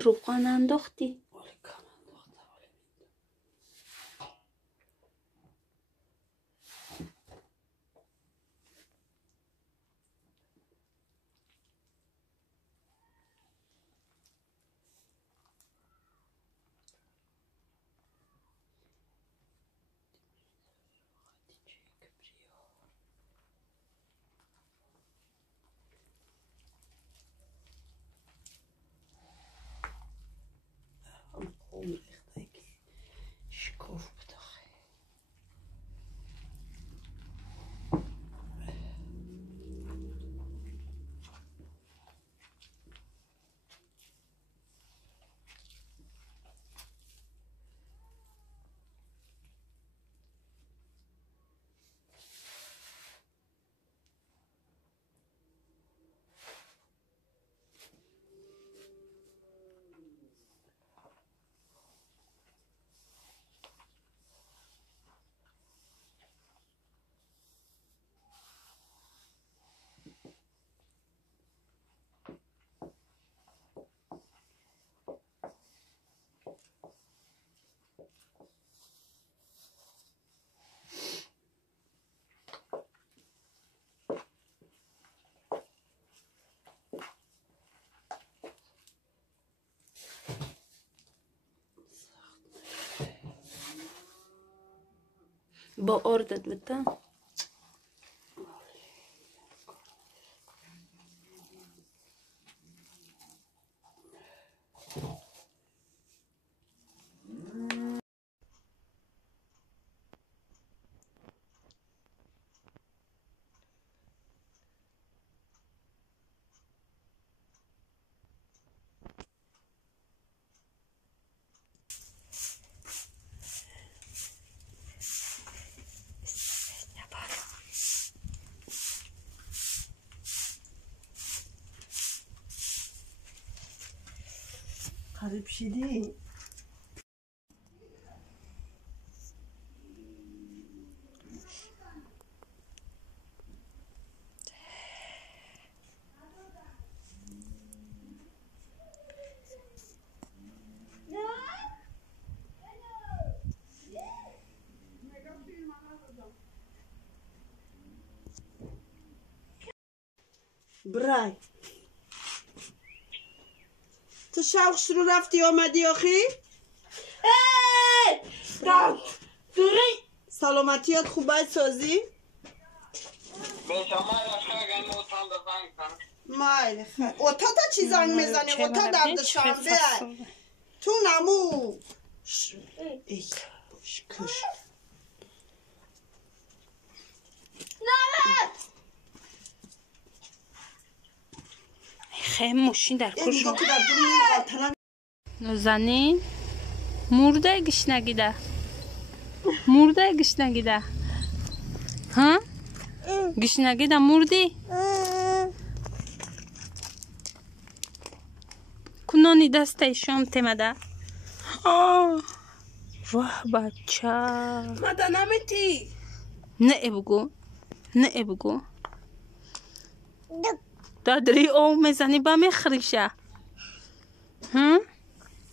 روغن انداختی؟ با اردت بتا قریب شدی برای تو شوقش رو رفتی آمدی آخی؟ سلامتیات خوبه سازی؟ مایل خیلی اوتا تا چی زنگ میزنی؟ اوتا درد شنبه تو نمو ای باش کش خیلی موشین در کشم که در دور نزنین مرده گشنگیده مرده گشنگیده ها گشنگیده مردی کنانی دسته شام تمده واه بچه مده نمیتی نه بگو نه بگو دادری او میزنی با میخریشه ها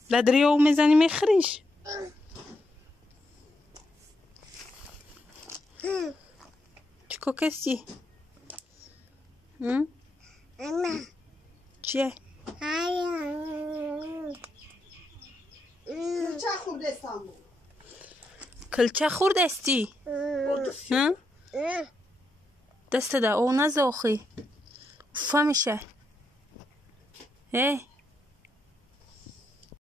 دادری او میزنی میخریش چیکو کسی چیه چه خورده استانبول کلچه خورد استی ها دست ده او نزاخی فهمشه اه